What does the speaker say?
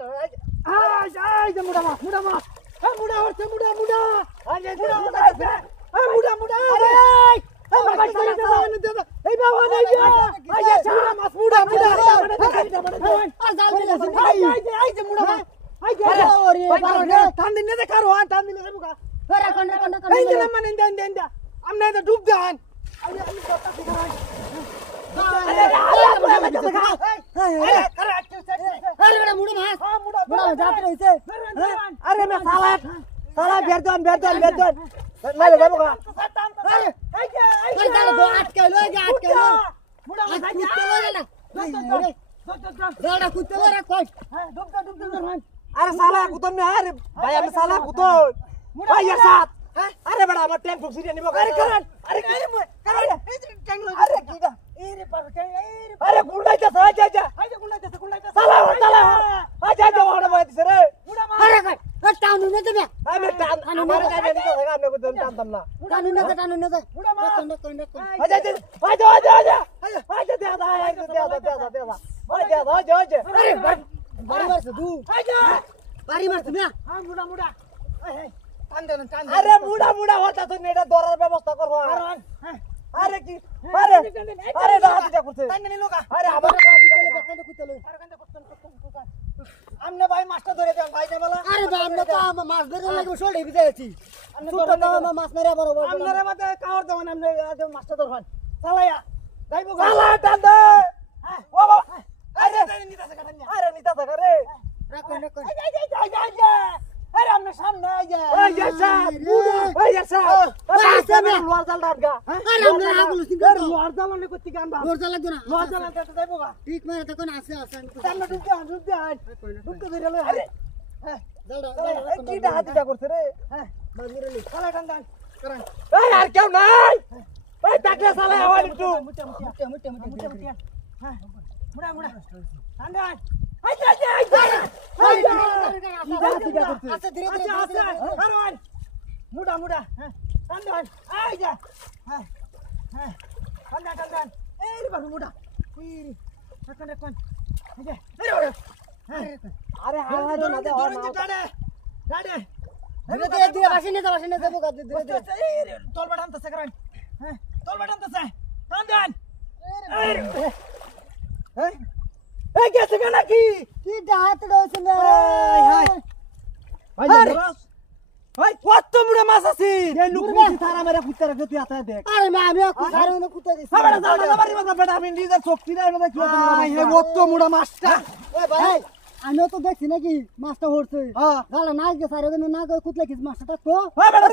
এই যে মুড়া মাছ এই মুড়া হচ্ছে মুড়া এই যে মুড়া এই মুড়া এই বাবা এই বাবা নাই এই যে মুড়া মাছ মুড়া এই যে মুড়া মাছ এই যে ওরে বাবা টান দিন না কারো টান দিন না মুগা এই যে মানে দেন আমনে তো ডুব দেন আমি কথা শিখাই अरे मैं साला बेरदन नहीं लगा मुगा अरे साला कुतन में अरे भाई हम साला कुतन भाई यार साथ अरे बड़ा हम टैंक फुक्सी नहीं मगर अरे करन अरे अरे कीदा अरे गुंडायचा जा साला आजा वाडा माहिती सर अरे काय टानू न तुम्ही आम्ही टान हमारे काय नाही का सगळं आपल्या कोण टान तमना टानू न आजा अरे बारी मार तू बारी मार तुम्ही हां मुडा टान अरे मुडा होता तो नेडा दोरार व्यवस्था करवा अरे की अरे राहते कुठे नाही लोक अरे आम्हाला कुतलो हमने भाई मास्टर धरे दे भाई ने मला अरे हमने तो मास धरे लागो सोडे बी जायची सुट्टा तो मास नरे बरोबर हमने रे मते कावर दवन हमने मास्टर धरवान चला या जाईबो चला टान दे ओ बाबा अरे नीता सका रे रको अरे हमने सामने आ जा ओए यसा ऐसे में लोर चल डाट गा अरे हमने आगुल सिंग कर लोर चल ने कुत्ती गान बा लोर चल दे ना लोर चल ते जाईबो गा ठीक मारे त कोण असे असे चल डुब दे डुब दे रे अरे जल्दा की हाती जा करते रे मागिरली चला टान करा ए यार क्यों नहीं ए टाकले साला आवाज तू मुट्टे हां मुडा टान मुडा अरे कैसे गाना की हात डोसने भाई कत मुडा मास आसी ये लुकनी थारा मेरे कुत्ते रखे तू आता है देख अरे मैं आम्ही सारे ने कुत्ते दिस बड़ा साला मारी मत बेटा मी नीजर सोक्ती नाही मध्ये किंवा हे कत मुडा मास्टा ए भाई आम्ही तो देखছি নাকি মাছটা হরছে हां গালা নাক গে সারে না কুতলে কি মাছটা টাকতো